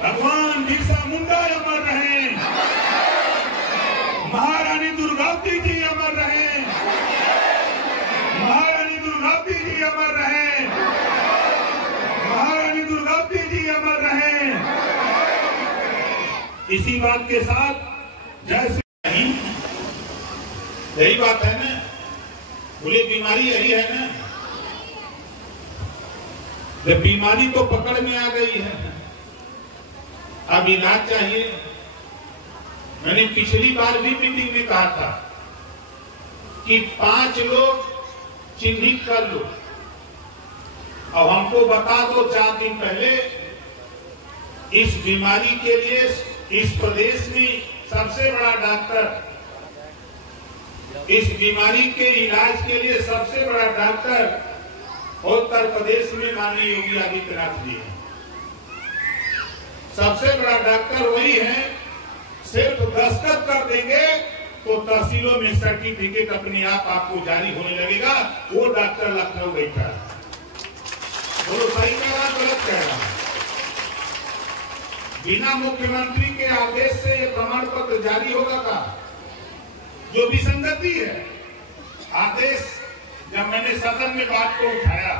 भगवान बिरसा मुंडा अमर रहे, महारानी दुर्गावती जी अमर रहे, महारानी दुर्गावती जी अमर रहे, महारानी दुर्गावती जी अमर रहे। इसी बात के साथ जय श्री नहीं, यही बात है ना, बोले बीमारी यही है ना, जब बीमारी तो पकड़ में आ गई है, अब इलाज चाहिए। मैंने पिछली बार भी मीटिंग में कहा था कि 5 लोग चिन्हित कर लो, अब हमको बता दो 4 दिन पहले इस बीमारी के लिए इस प्रदेश में सबसे बड़ा डॉक्टर, इस बीमारी के इलाज के लिए सबसे बड़ा डॉक्टर उत्तर प्रदेश में माननीय योगी आदित्यनाथ जी हैं। सबसे बड़ा डॉक्टर वही है, सिर्फ दस्तखत कर देंगे तो तहसीलों में सर्टिफिकेट अपने आप आपको जारी होने लगेगा। वो डॉक्टर लखनऊ बैठा है, बोलो सही कह रहा गलत कह रहा? बिना मुख्यमंत्री के आदेश से ये प्रमाण पत्र जारी होगा का? जो विसंगति है आदेश, जब मैंने सदन में बात को उठाया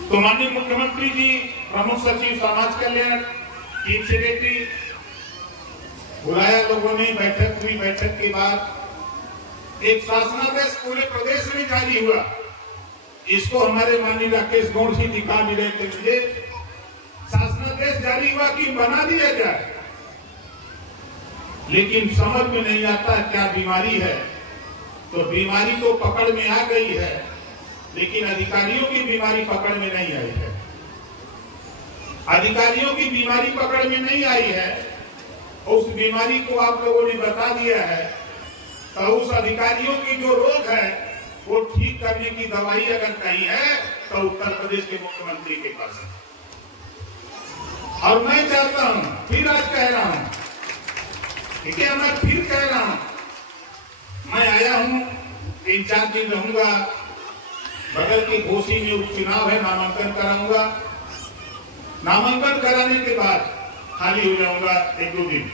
तो माननीय मुख्यमंत्री जी, प्रमुख सचिव समाज कल्याण, चीफ सेक्रेटरी बुलाया लोगों ने, बैठक हुई। बैठक के बाद एक शासनादेश पूरे प्रदेश में जारी हुआ। इसको हमारे माननीय राकेश गौड़ जी दिखा भी रहे थे मुझे। शासनादेश जारी हुआ कि बना दिया जाए, लेकिन समझ में नहीं आता क्या बीमारी है। तो बीमारी तो पकड़ में आ गई है, लेकिन अधिकारियों की बीमारी पकड़ में नहीं आई है। अधिकारियों की बीमारी पकड़ में नहीं आई है, उस बीमारी को आप लोगों ने बता दिया है, तो उस अधिकारियों की जो रोग है वो ठीक करने की दवाई अगर कहीं है तो उत्तर प्रदेश के मुख्यमंत्री के पास है। और मैं चाहता हूं, फिर आज कह रहा हूं, ठीक है, मैं फिर कह रहा हूं, मैं आया हूं, 3-4 दिन रहूंगा, बगल की घोसी में उपचुनाव है, नामांकन कराऊंगा। नामांकन कराने के बाद खाली हो जाऊंगा 1-2 दिन।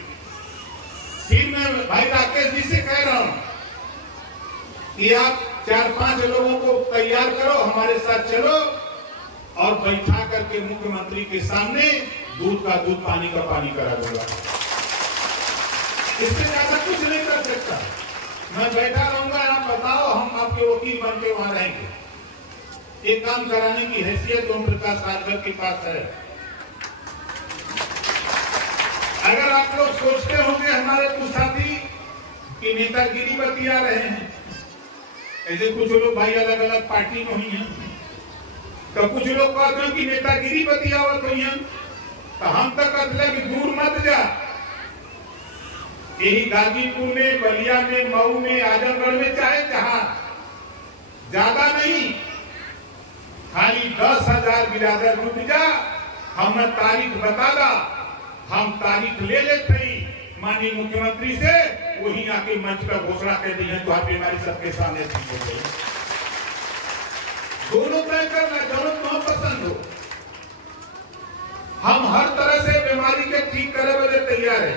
फिर मैं भाई राकेश जी से कह रहा हूं कि आप 4-5 लोगों को तैयार करो, हमारे साथ चलो और बैठा करके मुख्यमंत्री के सामने दूध का दूध, पानी का पानी करा दूंगा। इससे ज्यादा कुछ नहीं कर सकता। मैं बैठा रहूंगा, आप बताओ, हम आपके वकील बन के वहां रहेंगे। ये काम कराने की हैसियत ओम प्रकाश राजभर के पास है। अगर आप लोग सोचते होंगे हमारे कुछ साथी कि नेतागिरी बतिया रहे हैं, ऐसे कुछ लोग भाई अलग अलग पार्टी में हुई हैं, तो कुछ लोग कहते हैं कि नेतागिरी बतियावत हुई है, तो हम तक कहते कि दूर मत जा। यही गाजीपुर में, बलिया में, मऊ में, आजमगढ़ में, चाहे जहां, ज्यादा नहीं, खाली 10,000 बिरादर रुक जा, हमने तारीख बता दा, हम तारीख ले लेते ही माननीय मुख्यमंत्री से, वही आके मंच पर घोषणा कर दी है, तो आप बीमारी सबके सामने ठीक हो गई। दोनों तय करना, दोनों तुम्हें पसंद हो। हम हर तरह से बीमारी के ठीक करे बजे तैयार है।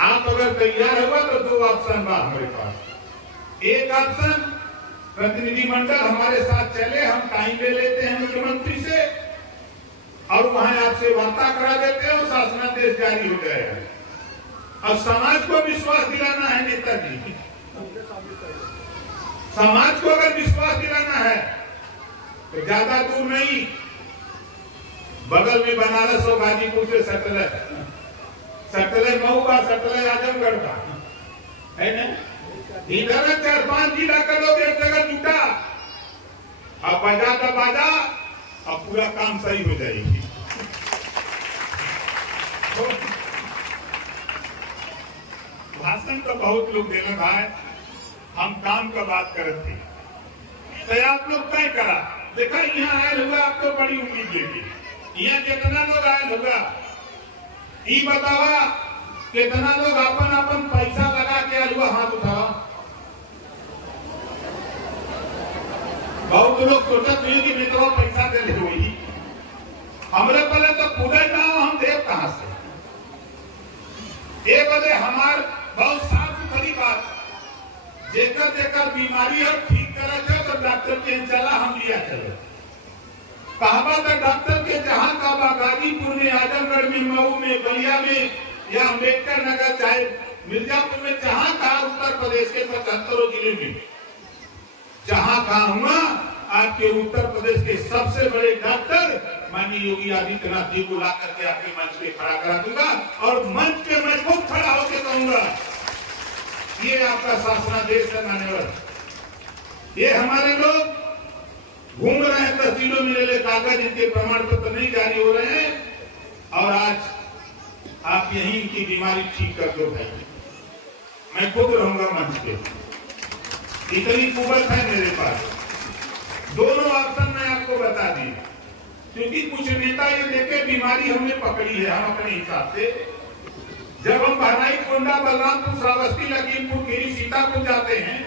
आप अगर तैयार हुआ तो 2 ऑप्शन बा हमारे पास। एक ऑप्शन, प्रतिनिधिमंडल हमारे साथ चले, हम टाइम ले लेते हैं मुख्यमंत्री से और वहां आपसे वार्ता करा देते हैं और शासनादेश जारी हो जाएगा। अब समाज को विश्वास दिलाना है नेताजी, समाज को अगर विश्वास दिलाना है तो ज्यादा दूर नहीं, बगल में बनारस और गाजीपुर से सटल मऊ का, सटल आजमगढ़ का है ना। इधर 4-5 जिला का लोग एक जगह जुटा, अब बजा तो बाजा, अब पूरा काम सही हो जाएगी। भाषण तो बहुत लोग देना भाई, हम काम का बात करते थे, तो आप लोग तय करा, देखा यहाँ आए हुआ, आप तो बड़ी उम्मीद लेगी, यहाँ कितना लोग आयल होगा, ये बतावा कितना लोग अपन अपन पैसा लगा के आयल हुआ, हाथ उठावा। बहुत लोग सोचते हैं कि मित्रों पैसा दे ले हुई, हमरे पहले तो खुदे ना हम देव कहां से। ये बदे हमार बहुत साफ सुथरी बात, जेकर जेकर बीमारी और ठीक करे तो डॉक्टर के चला हम लिया चले। कहावा तो डॉक्टर के जहां का गाजीपुर में, आजमगढ़ में, मऊ में, बलिया में या अम्बेडकर नगर चाहे मिर्जापुर में, जहां का उत्तर प्रदेश के 75 जिले में जहां का हुआ, आपके उत्तर प्रदेश के सबसे बड़े डॉक्टर माननीय योगी आदित्यनाथ जी को ला करके आपके मंच पे खड़ा करा दूंगा और मंच पे मैं खुद खड़ा होकर कहूंगा ये आपका शासनादेश है मान्यवर। ये हमारे लोग घूम रहे हैं तहसीलों में ले कागज, इनके प्रमाण पत्र नहीं जारी हो रहे हैं और आज आप यही इनकी बीमारी ठीक कर दो भाई। मैं खुद रहूंगा मंच पे, इतनी कुवत है मेरे पास। दोनों ऑप्शन मैं आपको बता दी, क्योंकि कुछ नेता ये देखे बीमारी हमने पकड़ी है, हम अपने हिसाब से जब हम बहराइच, गोंडा, बलरामपुर, श्रावस्ती, लखीमपुर खीरी, सीतापुर जाते हैं,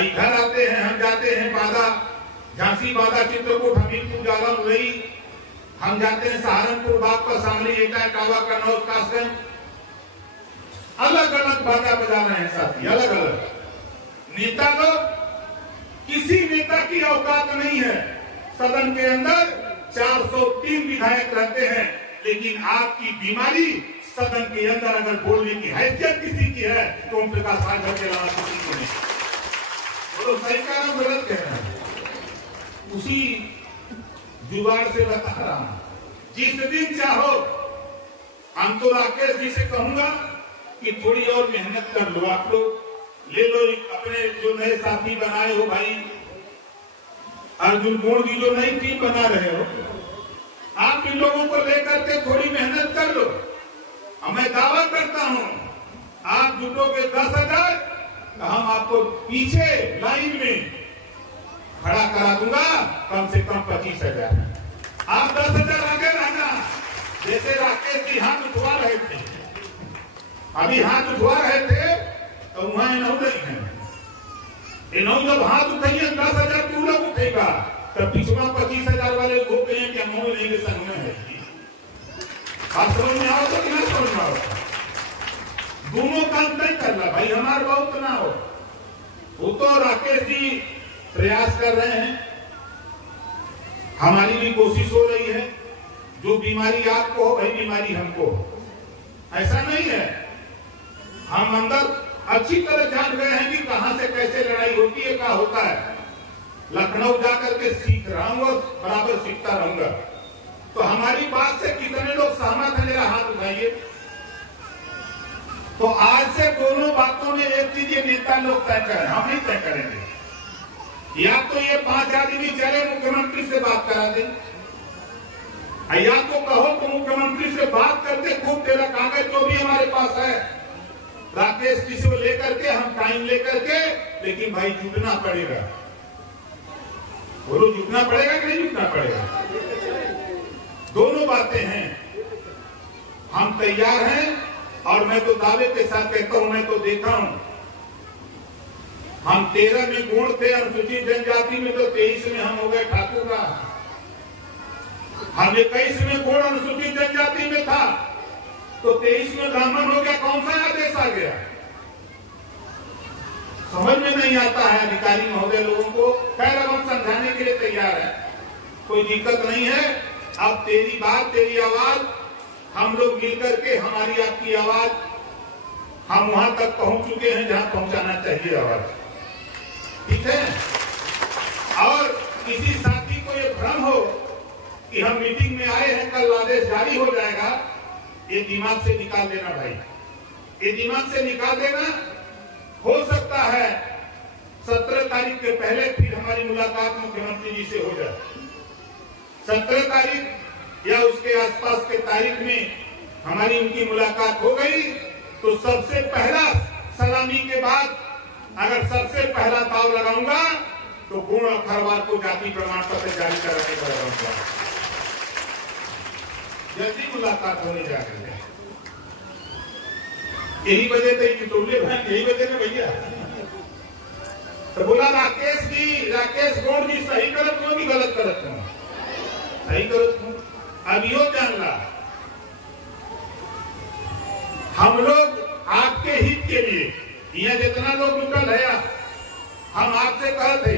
इधर आते हैं, हम जाते हैं बादा, झांसी, बादा, चित्रकूट, हमीरपुर, जालौन, उरई, हम जाते हैं सहारनपुर, बागपत, शामली, एटा, इटावा, कन्नौज, कासगंज, अलग अलग बाजा बजा रहे हैं साथी, अलग अलग नेता लोग। किसी नेता की औकात नहीं है, सदन के अंदर 403 विधायक रहते हैं, लेकिन आपकी बीमारी सदन के अंदर अगर बोलने की हैसियत किसी की है तो ओम प्रकाश राजभर के अलावा किसी को नहीं। तो सही कह रहा हूं, गलत कह रहा हूं, उसी जुगाड़ से बता रहा हूं। जिस दिन चाहो हम तो राकेश जी से कहूंगा कि थोड़ी और मेहनत कर लो, आप लोग ले लो अपने जो नए साथी बनाए हो भाई, अर्जुन गोड़ की जो नई टीम बना रहे हो, आप इन लोगों को लेकर के थोड़ी मेहनत कर लो। मैं दावा करता हूं आप जुटोगे 10,000 तो हम आपको पीछे लाइन में खड़ा करा दूंगा, कम से कम 25,000। आप 10,000 आगे रहना। जैसे राकेश जी हाथ उठवा रहे थे, अभी हाथ उठवा रहे थे तो वहां इनहू नहीं है, इनहू जब हाथ उठाइए 10,000 क्यों लोग उठेगा, तब पिछवा 25,000 वाले घूम गए कि हम नहीं के संग में है। आप समझ में आओ तो क्या समझ में आओ, दोनों काम नहीं करना भाई, हमारे बहुत ना हो। वो तो राकेश जी प्रयास कर रहे हैं, हमारी भी कोशिश हो रही है। जो बीमारी आपको हो भाई, बीमारी हमको हो, ऐसा नहीं है। हम अंदर अच्छी तरह जान गए हैं कि कहां से कैसे लड़ाई होती है, क्या होता है। लखनऊ जाकर के सीख रहा हूं और बराबर सीखता रहूंगा। तो हमारी बात से कितने लोग सहमत हैं, मेरा हाथ उठाइए। तो आज से दोनों बातों में एक चीज ये नेता लोग तय करें, हम नहीं तय करेंगे। या तो ये 5 आदमी चले मुख्यमंत्री से बात करा दें, या तो कहो तो मुख्यमंत्री से बात करके खूब तेरा कागज जो भी हमारे पास है राकेश जी से लेकर के हम टाइम लेकर के, लेकिन भाई जुटना पड़ेगा। बोलो जुटना पड़ेगा कि नहीं जुटना पड़ेगा? दोनों बातें हैं, हम तैयार हैं। और मैं तो दावे के साथ कहता हूं, मैं तो देखा हूं, हम 13 में गुण थे अनुसूचित जनजाति में, तो 23 में हम हो गए ठाकुर का। हम 21 में गुण अनुसूचित जनजाति में था तो 23 में ब्राह्मण हो गया। कौन सा आदेश आ गया? समझ में नहीं आता है अधिकारी महोदय लोगों को। खैर अब हम समझाने के लिए तैयार है, कोई दिक्कत नहीं है। अब तेरी बात, तेरी आवाज, हम लोग मिलकर के हमारी आपकी आवाज हम वहां तक पहुंच चुके हैं जहां पहुंचाना चाहिए आवाज, ठीक है। और किसी साथी को ये भ्रम हो कि हम मीटिंग में आए हैं, कल आदेश जारी हो जाएगा, ये दिमाग से निकाल देना भाई, ये दिमाग से निकाल देना। हो सकता है 17 तारीख के पहले फिर हमारी मुलाकात मुख्यमंत्री जी से हो जाए। 17 तारीख या उसके आसपास के तारीख में हमारी उनकी मुलाकात हो गई तो सबसे पहला सलामी के बाद अगर सबसे पहला दाव लगाऊंगा तो गुण अखरवार को जाति प्रमाण पत्र जारी कराने का लगाऊंगा। जल्दी मुलाकात होने जा रही है। यही वजह थे कि टोले बहन, यही वजह ना भैया। तो बोला राकेश गौड़ जी सही करत हो कि गलत करत हो? सही करत हो। अब यो जान ला, हम लोग आपके हित के लिए यहाँ जितना लोग निकल है, हम आपसे कहते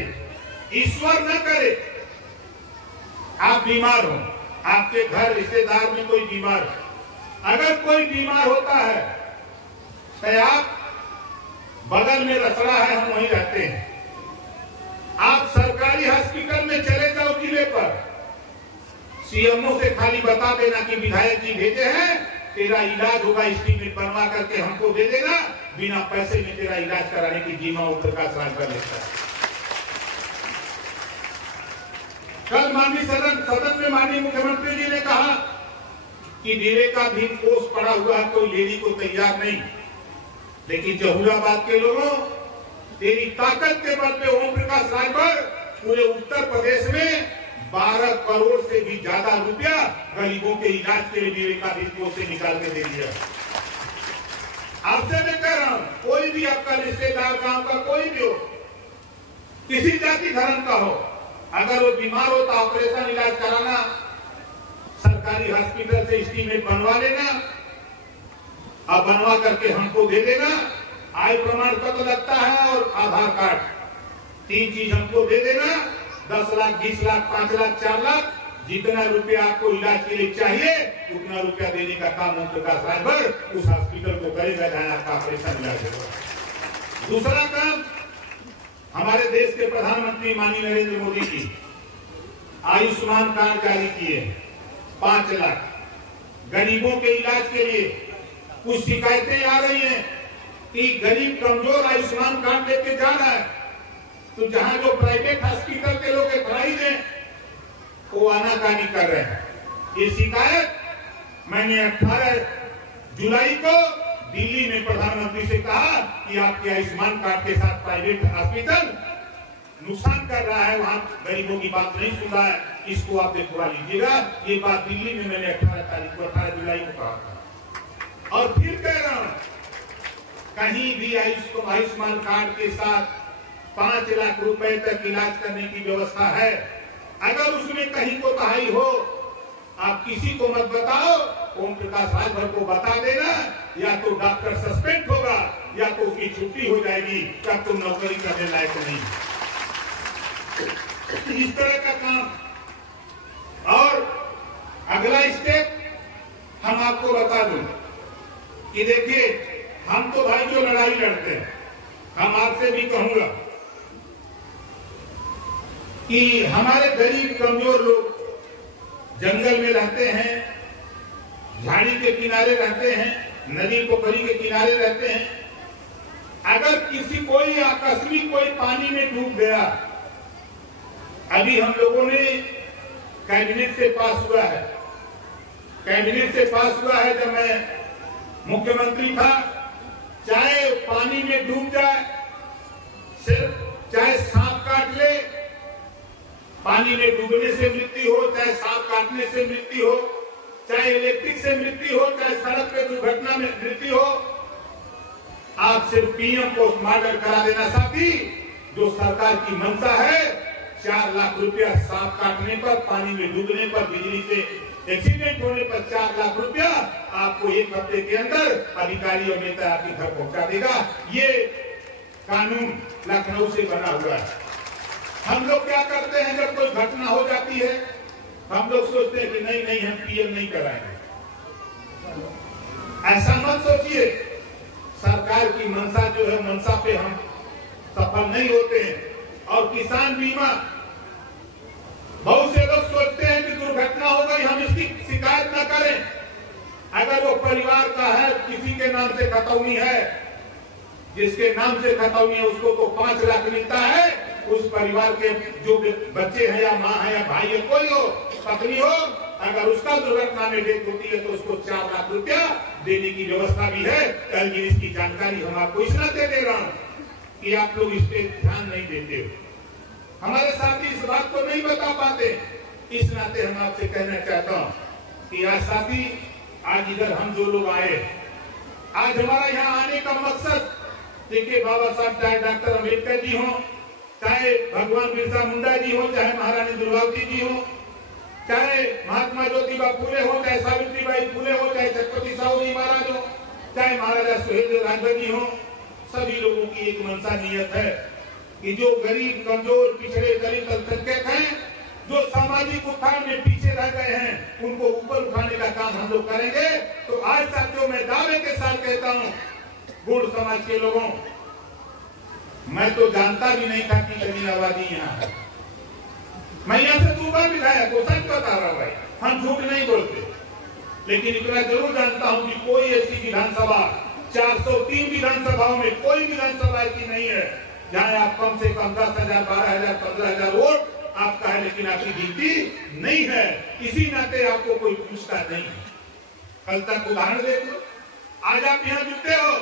ईश्वर न करे आप बीमार हो, आपके घर रिश्तेदार में कोई बीमार है, अगर कोई बीमार होता है तो आप बगल में रसड़ा है, हम वहीं रहते हैं, आप सरकारी हॉस्पिटल में चले जाओ जिले पर, सीएमओ से खाली बता देना कि विधायक जी भेजे हैं, तेरा इलाज होगा, एस्टीमेट बनवा करके हमको दे देना, बिना पैसे में तेरा इलाज कराने की जिम्मा प्रकाश राज कर लेता है। कल माननीय सदन में माननीय मुख्यमंत्री जी ने कहा कि विवेकाधीन कोष पड़ा हुआ है, कोई लेने को तैयार नहीं, लेकिन जहूराबाद के लोगों, तेरी ताकत के बल पे ओम प्रकाश राजभर पूरे उत्तर प्रदेश में 12 करोड़ से भी ज्यादा रुपया गरीबों के इलाज के लिए विवेकाधीन कोष से निकाल के दे दिया। आपसे मैं कह रहा हूं, कोई भी आपका रिश्तेदार गांव का कोई भी हो, किसी जाति धर्म का हो, अगर वो बीमार हो तो ऑपरेशन इलाज कराना, सरकारी हॉस्पिटल से एस्टीमेट बनवा लेना, अब बनवा करके हमको दे देना, आय प्रमाण पत्र लगता है और आधार कार्ड, 3 चीज हमको दे देना, 10 लाख, 20 लाख, 5 लाख, 4 लाख, जितना रुपया आपको इलाज के लिए चाहिए उतना रुपया देने का काम ओम प्रकाश राजभर उस हॉस्पिटल को करेगा जहां आपका ऑपरेशन इलाज होगा। दूसरा काम, हमारे देश के प्रधानमंत्री माननीय नरेंद्र मोदी जी आयुष्मान कार्ड जारी किए, 5 लाख गरीबों के इलाज के लिए। कुछ शिकायतें आ रही हैं कि गरीब कमजोर आयुष्मान कार्ड लेके जा रहा है, तो जहां जो प्राइवेट हॉस्पिटल के लोग प्राइज हैं वो आनाकानी कर रहे हैं। ये शिकायत मैंने 18 जुलाई को दिल्ली में प्रधानमंत्री से कहा कि आपके आयुष्मान कार्ड के साथ प्राइवेट हॉस्पिटल नुकसान कर रहा है, वहां गरीबों की बात नहीं सुन रहा है, इसको आप देखवा लीजिएगा। ये बात दिल्ली में मैंने 18 जुलाई को कहा था। और फिर कह रहा हूं, कहीं भी आयुष्मान कार्ड के साथ 5 लाख रुपए तक इलाज करने की व्यवस्था है। अगर उसमें कहीं कोताही हो, आप किसी को मत बताओ, ओम प्रकाश राजभर को बता देना, या तो डॉक्टर सस्पेंड होगा या तो उसकी छुट्टी हो जाएगी, तब तुम नौकरी करने लायक नहीं। इस तरह का काम। और अगला स्टेप हम आपको बता दूं कि देखिए, हम तो भाई जो लड़ाई लड़ते हैं, हम आपसे भी कहूंगा कि हमारे गरीब कमजोर लोग जंगल में रहते हैं, झाड़ी के किनारे रहते हैं, नदी पोखरी के किनारे रहते हैं। अगर किसी कोई आकस्मिक कोई पानी में डूब गया, अभी हम लोगों ने कैबिनेट से पास हुआ है, कैबिनेट से पास हुआ है, जब मैं मुख्यमंत्री था, चाहे पानी में डूब जाए, सिर्फ चाहे सांप काट ले, पानी में डूबने से मृत्यु हो, चाहे सांप काटने से मृत्यु हो, चाहे इलेक्ट्रिक से मृत्यु हो, चाहे सड़क पे दुर्घटना में मृत्यु हो, आप सिर्फ पीएम पोस्टमार्टम करा देना। साथी, जो सरकार की मंशा है, 4 लाख रुपया सांप काटने पर, पानी में डूबने पर, बिजली से एक्सीडेंट होने पर 4 लाख रुपया आपको 1 हफ्ते के अंदर अधिकारी और नेता आपके घर पहुंचा देगा। ये कानून लखनऊ से बना हुआ है। हम लोग क्या करते हैं, जब कोई घटना हो जाती है, हम लोग सोचते हैं कि नहीं हम पीएम नहीं कराएंगे। ऐसा मत सोचिए, सरकार की मंशा जो है, मंशा पे हम सफल नहीं होते हैं। और किसान बीमा, बहुत से लोग सोचते हैं कि दुर्घटना हो गई, हम इसकी शिकायत न करें। अगर वो परिवार का है, किसी के नाम से खतौनी है, जिसके नाम से खतौनी है, उसको तो 5 लाख मिलता है। उस परिवार के जो बच्चे हैं, या माँ है, या भाई है, कोई हो, पत्नी हो, अगर उसका दुर्घटना में डेथ होती है तो उसको 4 लाख रुपया देने की व्यवस्था भी है। कल की इसकी जानकारी हम आपको इस नाते दे रहा हूं कि आप लोग इस पे ध्यान नहीं देते हो, हमारे साथी इस बात को नहीं बता पाते, इस नाते हम आपसे कहना चाहता हूं कि आज साथी, आज इधर हम जो लोग आए, आज हमारा यहाँ आने का मकसद, देखिए बाबा साहब चाहे डॉक्टर अम्बेडकर जी हो, चाहे भगवान बिरसा मुंडा जी हो, चाहे महारानी दुर्गावती जी हो, चाहे महात्मा ज्योतिबा फूले हो, चाहे सावित्रीबाई फूले हो, चाहे छत्रपति साहू जी महाराज हो, चाहे महाराजा सुहेलदेव राजभर जी हो, सभी लोगों की एक मनसा नियत है कि जो गरीब, कमजोर, पिछड़े, दलित, अल्पसंख्यक हैं, जो सामाजिक उत्थान में पीछे रह गए हैं, उनको ऊपर उठाने का काम हम लोग करेंगे। तो आज साथियों, मैं दावे के साथ कहता हूं, गुण समाज के लोगों, मैं तो जानता भी नहीं था कि इतनी आबादी यहाँ है। मैं यहाँ से 2 बार विधायक को सच बता रहा हूं भाई, हम झूठ नहीं बोलते, लेकिन इतना जरूर जानता हूं कि कोई ऐसी विधानसभा, 403 विधानसभाओं में कोई विधानसभा ऐसी नहीं है जहां आप कम से कम 10,000, 12,000, 15,000 वोट आपका है, लेकिन आपकी गिनती नहीं है। इसी नाते आपको कोई पूछता नहीं। कल तक उदाहरण देखो, आज आप यहाँ जुटे हो,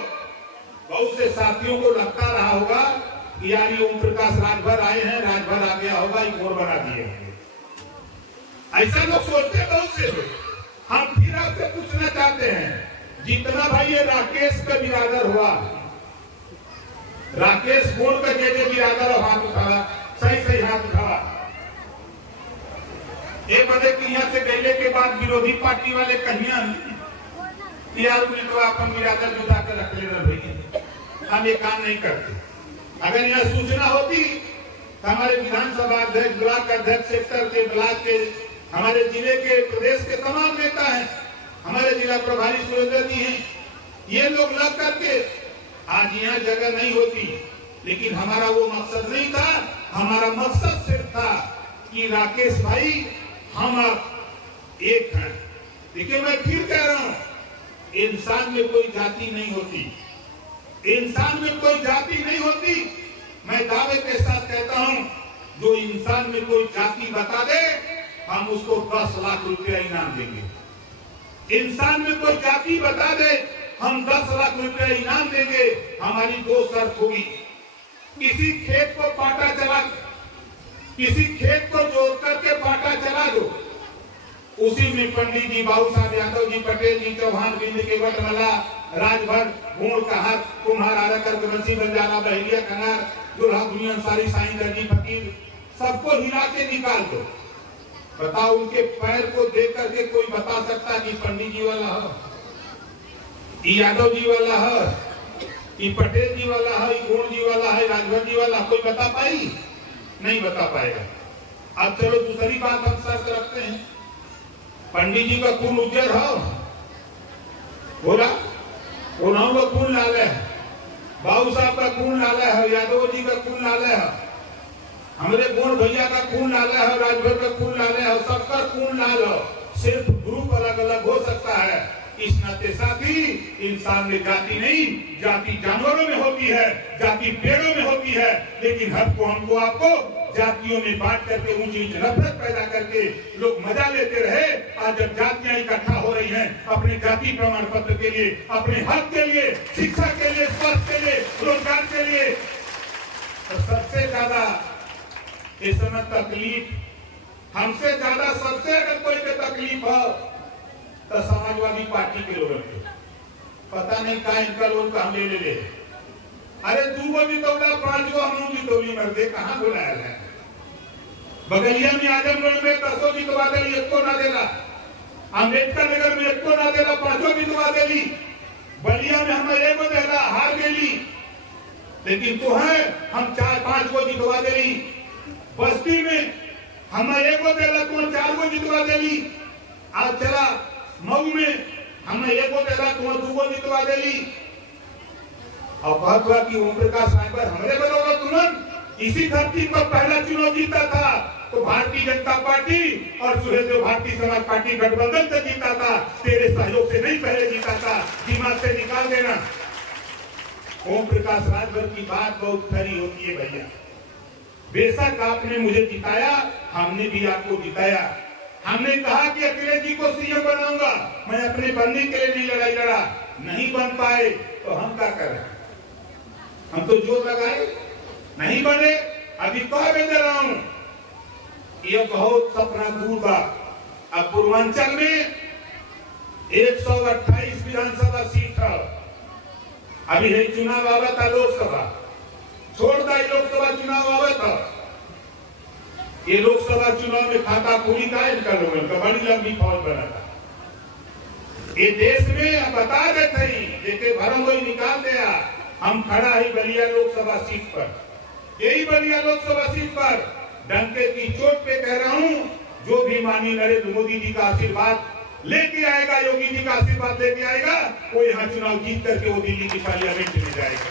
बहुत से साथियों को लगता रहा होगा कि यार ये ओम प्रकाश राजभर आए हैं, राजभर आ गया होगा, एक और बना दिए होंगे, ऐसा लोग सोचते बहुत से लोग। हम फिर आपसे पूछना चाहते हैं, जितना भाई ये राकेश का बिरादर हुआ, राकेश गोड़ का जे बिरादर हाथ उठा, सही हाथ उठा। एक बजे की यहाँ से गए के बाद विरोधी पार्टी वाले कहिया यार तो अपन बिरादर जुटा कर रख लेना भाई, हम ये काम नहीं करते। अगर यह सूचना होती तो हमारे विधानसभा अध्यक्ष, ब्लॉक अध्यक्ष, सेक्टर के, ब्लॉक के, हमारे जिले के, प्रदेश के तमाम नेता हैं, हमारे जिला प्रभारी सुरेंद्र जी हैं, ये लोग लग करके आज यहाँ जगह नहीं होती। लेकिन हमारा वो मकसद नहीं था, हमारा मकसद सिर्फ था कि राकेश भाई हम आप एक हैं। देखिए मैं फिर कह रहा हूं, इंसान में कोई जाति नहीं होती, इंसान में कोई जाति नहीं होती। मैं दावे के साथ कहता हूं, जो इंसान में कोई जाति बता दे, हम उसको 10 लाख रुपया इनाम देंगे। इंसान में कोई जाति बता दे, हम 10 लाख रुपया इनाम देंगे। हमारी 2 शर्त होगी, किसी खेत को पाटा चला, किसी खेत को जोड़ करके पाटा चला दो, उसी में पंडित जी, बाबू साहब यादव जी, पटेल जी, चौहान, बिंद के बटमला, राजभर, घूड़ का हाथ, कुम्हार, आरकर, बंसी, बंजारा, बहेलिया, कनार, दुल्हा, दुनिया, सारी, साईं, दर्जी, फकीर, सबको हिला के निकाल दो। बताओ, उनके पैर को देख करके कोई बता सकता कि पंडित जी वाला है, यादव जी वाला है, पटेल जी वाला है, घूड़ जी वाला है, राजभर जी वाला, कोई बता पाई? नहीं बता पाएगा। अब चलो दूसरी बात हम शर्त रखते हैं, पंडित जी का खून उज्जर हो बोला, उन्होंने का खून लाल है, बाबू साहब का खून लाल है, यादव जी का खून लाल है, हमारे गोड़ भैया का खून लाल है, राजभर का खून लाल है, सबका खून लाल हो, सिर्फ ग्रुप अलग अलग हो सकता है। इस नाते साथी, इंसान में जाति नहीं, जाति जानवरों में होती है, जाति पेड़ों में होती है, लेकिन हमको आपको जातियों में बांट करके ऊंची ऊंची नफरत पैदा करके लोग मजा लेते रहे। आज जब जातियां इकट्ठा हो रही हैं अपने जाति प्रमाण पत्र के लिए, अपने हक के लिए, शिक्षा के लिए, स्वास्थ्य के लिए, रोजगार के लिए, तो सबसे ज्यादा इस समय तकलीफ हमसे ज्यादा, सबसे अगर कोई को तकलीफ हो तो समाजवादी पार्टी के लोगों को, पता नहीं का इनका लोग का हम ले। अरे 2 गो जितौला, 5 गो हम जितौली मर्दे कहाँ बुलाया है। बगलिया में आजमगढ़ में 10 जितवा देली, 1 को ना देला, अम्बेडकर नगर में 1 को ना देला, 5 जितवा देली, बलिया में हम 1 को देला, हार गेली, लेकिन तो है हम 4-5 को जितवा देली, बस्ती में हम 1 को देला, तो 4 को जितवा देली, आज चला मऊ में हमने 1 को देला, तो 2 को जितवा देली। और बात हुआ कि ओम प्रकाश राजभर हमारे बदौलत तुरंत इसी धरती पर पहला चुनाव जीता था, तो भारतीय जनता पार्टी और सुहेलदेव भारतीय समाज पार्टी गठबंधन से जीता था, तेरे सहयोग से नहीं पहले जीता था, दिमाग से निकाल देना। ओम प्रकाश राजभर की बात बहुत खरी होती है भैया, बेशक आपने मुझे जिताया, हमने भी आपको जिताया। हमने कहा कि अखिलेश जी को सीएम बनाऊंगा, मैं अपने बनने के लिए नहीं लड़ाई लड़ा, नहीं बन पाए तो हम क्या करें, हम तो जोर लगाए, नहीं बने। अभी कह दे रहा हूं, ये बहुत सपना दूर बा। अब पूर्वांचल में 128 विधानसभा सीट है। अभी है चुनाव आवत है, लोकसभा छोड़ता है, लोकसभा चुनाव आवत है। ये लोकसभा चुनाव में खाता पूरी का इनका लोगों का बड़ी लंबी फौज बना था। ये देश में बता देते ही लेके भरम वही निकाल दिया। हम खड़ा ही बलिया लोकसभा सीट पर, यही बलिया लोकसभा सीट पर डंके की चोट पे कह रहा हूं, जो भी माननीय नरेंद्र मोदी जी का आशीर्वाद लेके आएगा, योगी जी का आशीर्वाद लेके आएगा, वो यहाँ चुनाव जीत करके वो दिल्ली की पार्लियामेंट में जाएगा।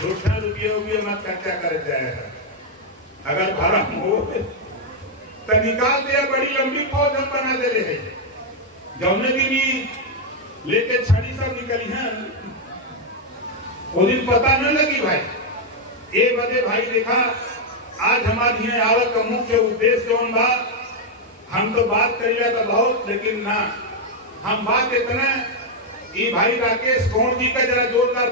झूठा रुपये मत खर्चा कर जाएगा। अगर भरम हो तो निकाल दिया, बड़ी लंबी फौज हम बना दे रहे हैं। जौने भी लेके छड़ी सब निकली है, वो दिन पता न लगी भाई। ए बदे भाई देखा, आज हमारी यहाँ आवक का मुख्य उद्देश्य कौन बा? हम तो बात करिए तो बहुत, लेकिन ना हम बात इतना, ये भाई राकेश गौड़ जी का जरा जोरदार